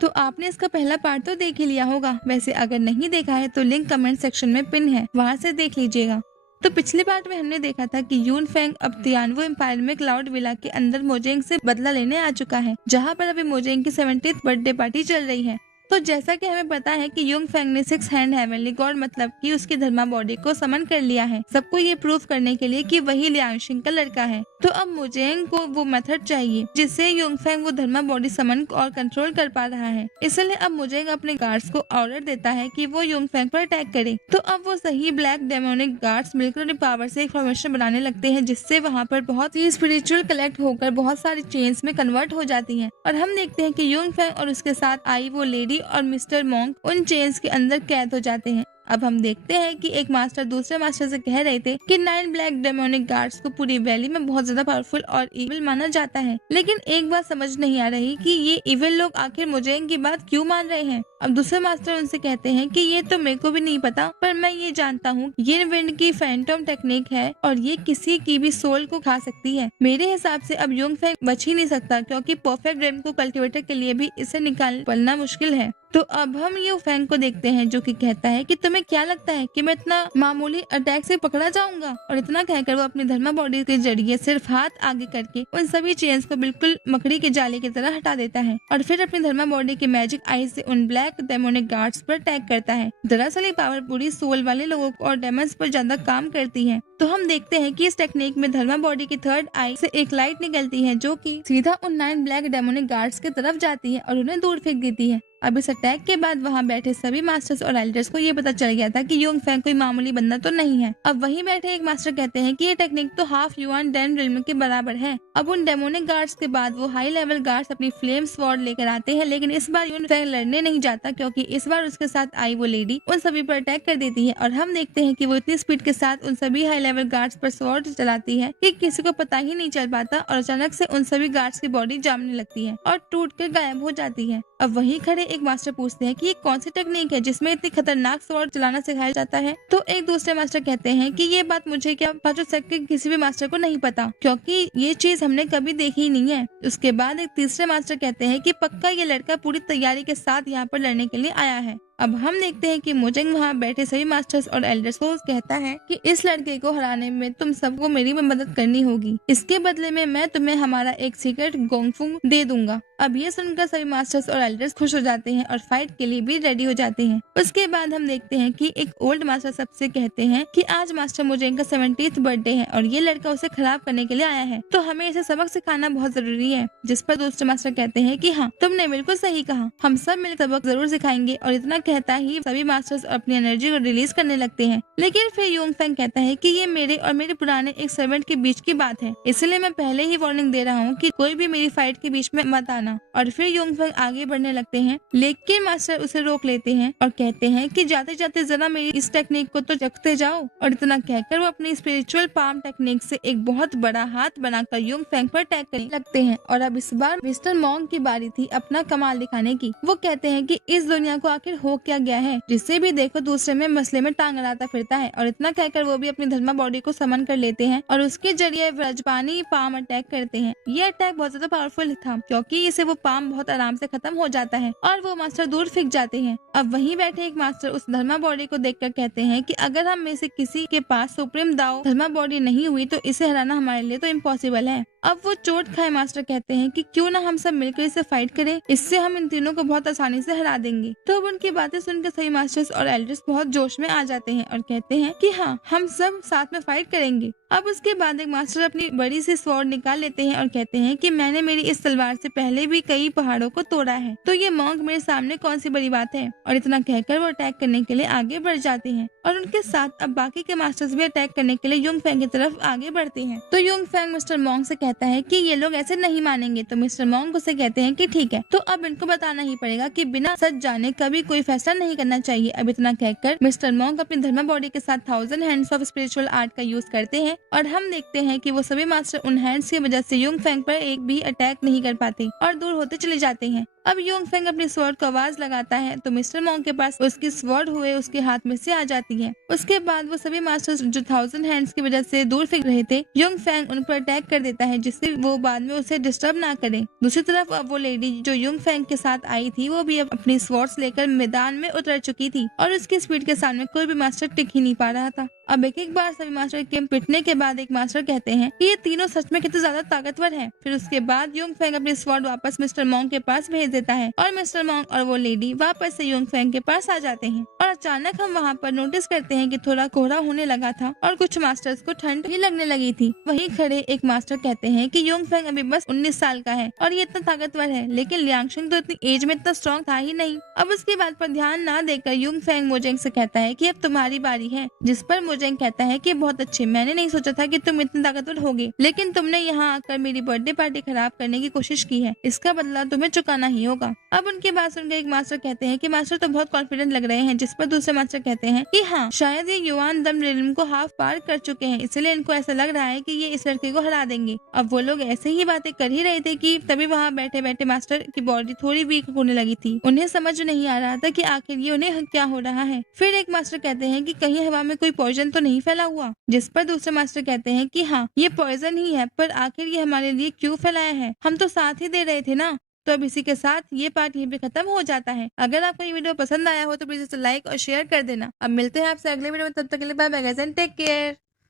तो आपने इसका पहला पार्ट तो देख ही लिया होगा। वैसे अगर नहीं देखा है तो लिंक कमेंट सेक्शन में पिन है, वहाँ से देख लीजिएगा। तो पिछले पार्ट में हमने देखा था कि यून फेंग अब तियानवो एम्पायर में क्लाउड विला के अंदर मोजेंग से बदला लेने आ चुका है, जहाँ पर अभी मोजेंग की 70th बर्थडे पार्टी चल रही है। तो जैसा कि हमें पता है कि युंग फेंग ने 6 हैंड हेवनली गॉड मतलब कि उसकी धर्मा बॉडी को समन कर लिया है, सबको ये प्रूफ करने के लिए कि वही लियांशिंग का लड़का है। तो अब मोजेंग को वो मेथड चाहिए जिससे युंग फेंग वो धर्मा बॉडी समन और कंट्रोल कर पा रहा है। इसलिए अब मोजेंग अपने गार्ड्स को ऑर्डर देता है कि वो युंग फेंग पर अटैक करे। तो अब वो सही ब्लैक डेमोनिक गार्ड्स मिलकर अपनी पावर से एक फॉर्मेशन बनाने लगते हैं, जिससे वहाँ पर बहुत ही स्पिरिचुअल कलेक्ट होकर बहुत सारी चेन्स में कन्वर्ट हो जाती हैं। और हम देखते हैं कि युंग फेंग और उसके साथ आई वो लेडी और मिस्टर मॉन्क उन चेन्स के अंदर कैद हो जाते हैं। अब हम देखते हैं कि एक मास्टर दूसरे मास्टर से कह रहे थे कि 9 ब्लैक डेमोनिक गार्ड्स को पूरी वैली में बहुत ज्यादा पावरफुल और इविल माना जाता है, लेकिन एक बात समझ नहीं आ रही कि ये इविल लोग आखिर मोजेंग की बात क्यों मान रहे हैं। अब दूसरे मास्टर उनसे कहते हैं कि ये तो मेरे को भी नहीं पता, पर मैं ये जानता हूँ ये विंड की फैंटम टेक्निक है और ये किसी की भी सोल को खा सकती है। मेरे हिसाब से अब युंग फेंग बच ही नहीं सकता, क्योंकि परफेक्ट रेम को कल्टिवेटर के लिए भी इसे निकालना मुश्किल है। तो अब हम युंग फेंग को देखते हैं जो कि कहता है कि तुम्हें क्या लगता है कि मैं इतना मामूली अटैक से पकड़ा जाऊंगा। और इतना कहकर वो अपनी धर्मा बॉडी के जरिए सिर्फ हाथ आगे करके उन सभी चेन्स को बिल्कुल मकड़ी के जाले की तरह हटा देता है और फिर अपनी धर्मा बॉडी के मैजिक आईज से उन ब्लैक डेमोनिक गार्ड्स पर अटैक करता है। दरअसल ये पावर पूरी सोल वाले लोगों और डेमंस पर ज्यादा काम करती है। तो हम देखते हैं कि इस टेक्निक में धर्मा बॉडी की थर्ड आई से एक लाइट निकलती है जो कि सीधा उन 9 ब्लैक डेमोनिक गार्ड्स की तरफ जाती है और उन्हें दूर फेंक देती है। अब इस अटैक के बाद वहाँ बैठे सभी मास्टर्स और एल्डर्स को ये पता चल गया था कि युंग फेंग कोई मामूली बंदा तो नहीं है। अब वहीं बैठे एक मास्टर कहते हैं कि ये टेक्निक तो हाफ युआन डेन रिल्म के बराबर है। अब उन डेमोनिक गार्ड्स के बाद वो हाई लेवल गार्ड्स अपनी फ्लेम स्वॉर्ड लेकर आते हैं, लेकिन इस बार युंग फेंग लड़ने नहीं जाता, क्योंकि इस बार उसके साथ आई वो लेडी उन सभी पर अटैक कर देती है। और हम देखते हैं कि वो इतनी स्पीड के साथ उन सभी हाई लेवल गार्ड्स पर स्वॉर्ड चलाती है कि किसी को पता ही नहीं चल पाता और अचानक से उन सभी गार्ड्स की बॉडी जामने लगती है और टूट कर गायब हो जाती है। अब वहीं खड़े एक मास्टर पूछते हैं कि ये कौन सी टेक्निक है जिसमें इतनी खतरनाक स्वॉर्ड चलाना सिखाया जाता है। तो एक दूसरे मास्टर कहते हैं कि ये बात मुझे क्या 5 सेकंड के किसी भी मास्टर को नहीं पता, क्योंकि ये चीज हमने कभी देखी ही नहीं है। उसके बाद एक तीसरे मास्टर कहते हैं कि पक्का ये लड़का पूरी तैयारी के साथ यहाँ पर लड़ने के लिए आया है। अब हम देखते हैं कि मोजेंग वहाँ बैठे सभी मास्टर्स और एल्डर्स को कहता है कि इस लड़के को हराने में तुम सबको मेरी मदद करनी होगी। इसके बदले में मैं तुम्हें हमारा एक सीक्रेट गोंगफू दे दूंगा। अब ये सुनकर सभी मास्टर्स और एल्डर्स खुश हो जाते हैं और फाइट के लिए भी रेडी हो जाते हैं। उसके बाद हम देखते हैं कि एक ओल्ड मास्टर सबसे कहते हैं कि आज मास्टर मोजेंग का 70th बर्थडे है और ये लड़का उसे खराब करने के लिए आया है, तो हमें इसे सबक सिखाना बहुत जरूरी है। जिस पर दूसरे मास्टर कहते हैं कि हाँ, तुमने बिल्कुल सही कहा, हम सब मिलकर सबक जरूर सिखाएंगे। और इतना कहता ही सभी मास्टर्स अपनी एनर्जी को रिलीज करने लगते हैं। लेकिन फिर युंग फेंग कहता है कि ये मेरे और मेरे पुराने एक सर्वेंट के बीच की बात है, इसलिए मैं पहले ही वार्निंग दे रहा हूँ कि कोई भी मेरी फाइट के बीच में मत आना। और फिर युंग फेंग आगे बढ़ने लगते हैं, लेकिन मास्टर उसे रोक लेते हैं और कहते हैं कि जाते जाते जरा मेरी इस टेक्निक को तो चखते जाओ। और इतना कहकर वो अपनी स्पिरिचुअल पाम टेक्निक से एक बहुत बड़ा हाथ बनाकर युंग फेंग पर अटैक करने लगते हैं। और अब इस बार मिस्टर मॉन्ग की बारी थी अपना कमाल दिखाने की। वो कहते हैं कि इस दुनिया को आखिर हो क्या गया है, जिसे भी देखो दूसरे में मसले में टांग अड़ाता फिरता है। और इतना कहकर वो भी अपनी धर्मा बॉडी को समन कर लेते हैं और उसके जरिए व्रजपानी पाम अटैक करते हैं। ये अटैक बहुत ज्यादा पावरफुल था, क्योंकि इसे वो पाम बहुत आराम से खत्म हो जाता है और वो मास्टर दूर फेंक जाते हैं। अब वहीं बैठे एक मास्टर उस धर्मा बॉडी को देखकर कहते हैं कि अगर हम में से किसी के पास सुप्रीम दाव धर्मा बॉडी नहीं हुई तो इसे हराना हमारे लिए तो इम्पॉसिबल है। अब वो चोट खाए मास्टर कहते हैं कि क्यों ना हम सब मिलकर इसे फाइट करें, इससे हम इन तीनों को बहुत आसानी से हरा देंगे। तो अब उनकी बातें सुनकर सभी मास्टर्स और एल्डर्स बहुत जोश में आ जाते हैं और कहते हैं कि हाँ, हम सब साथ में फाइट करेंगे। अब उसके बाद एक मास्टर अपनी बड़ी सी स्वॉर्ड निकाल लेते हैं और कहते हैं कि मैंने मेरी इस तलवार से पहले भी कई पहाड़ों को तोड़ा है, तो ये मॉन्क मेरे सामने कौन सी बड़ी बात है। और इतना कहकर वो अटैक करने के लिए आगे बढ़ जाते हैं और उनके साथ अब बाकी के मास्टर्स भी अटैक करने के लिए युंग फेंग की तरफ आगे बढ़ते हैं। तो युंग फेंग मिस्टर मॉन्क से कहता है कि ये लोग ऐसे नहीं मानेंगे। तो मिस्टर मॉन्क उसे कहते हैं कि ठीक है, तो अब इनको बताना ही पड़ेगा कि बिना सच जाने कभी कोई फैसला नहीं करना चाहिए। अब इतना कहकर मिस्टर मॉन्क अपनी धर्मा बॉडी के साथ 1000 हैंड्स ऑफ स्पिरिचुअल आर्ट का यूज करते हैं और हम देखते हैं कि वो सभी मास्टर उन हैंड्स की वजह से युंग फेंग पर एक भी अटैक नहीं कर पाते और दूर होते चले जाते हैं। अब योंग फेंग अपनी स्वॉर्ड को आवाज लगाता है तो मिस्टर मॉन्ग के पास उसकी स्वॉर्ड हुए उसके हाथ में से आ जाती है। उसके बाद वो सभी मास्टर्स जो 1000 हैंड्स की वजह से दूर फेंक रहे थे, योंग फेंग उन पर अटैक कर देता है जिससे वो बाद में उसे डिस्टर्ब ना करे। दूसरी तरफ अब वो लेडी जो योंग फेंग के साथ आई थी वो भी अब अपनी स्वॉर्ड्स लेकर मैदान में उतर चुकी थी और उसकी स्पीड के सामने कोई भी मास्टर टिक ही नहीं पा रहा था। अब एक बार सभी मास्टर के पिटने के बाद एक मास्टर कहते हैं कि ये तीनों सच में कितने ज्यादा ताकतवर हैं। फिर उसके बाद योंग फेंग अपनी स्वॉर्ड वापस मिस्टर मॉन्ग के पास भेज देता है और मिस्टर मॉन्ग और वो लेडी वापस से योंग फेंग के पास आ जाते हैं। और अचानक हम वहाँ पर नोटिस करते हैं कि थोड़ा कोहरा होने लगा था और कुछ मास्टर्स को ठंड भी लगने लगी थी। वहीं खड़े एक मास्टर कहते हैं कि योंग फेंग अभी बस 19 साल का है और ये इतना ताकतवर है, लेकिन लियांगशंग तो इतनी एज में इतना स्ट्रॉन्ग था ही नहीं। अब उसकी बात पर ध्यान ना देकर योंग फेंग मोजेंग से कहता है कि अब तुम्हारी बारी है, जिस पर मोजेंग कहता है कि बहुत अच्छे, मैंने नहीं सोचा था कि तुम इतने ताकतवर होगे, लेकिन तुमने यहाँ आकर मेरी बर्थडे पार्टी खराब करने की कोशिश की है, इसका बदला तुम्हें चुकाना ही होगा। अब उनकी बात सुनकर एक मास्टर कहते हैं कि मास्टर तो बहुत कॉन्फिडेंट लग रहे हैं, जिस पर दूसरे मास्टर कहते हैं कि हाँ, शायद ये युआन दम रिल्म को हाफ पार कर चुके हैं, इसलिए इनको ऐसा लग रहा है कि ये इस लड़के को हरा देंगे। अब वो लोग ऐसे ही बातें कर ही रहे थे कि तभी वहाँ बैठे बैठे मास्टर की बॉडी थोड़ी वीक होने लगी थी। उन्हें समझ नहीं आ रहा था कि आखिर ये उन्हें क्या हो रहा है। फिर एक मास्टर कहते हैं कि कहीं हवा में कोई पॉइजन तो नहीं फैला हुआ, जिस पर दूसरे मास्टर कहते हैं कि हाँ, ये पॉइजन ही है, पर आखिर ये हमारे लिए क्यों फैलाया है, हम तो साथ ही दे रहे थे ना। तो अब इसी के साथ ये पार्ट यहीं पे खत्म हो जाता है। अगर आपको ये वीडियो पसंद आया हो तो प्लीज इसे लाइक और शेयर कर देना। अब मिलते हैं आपसे अगले वीडियो में, तब तक के लिए bye bye guys and take care.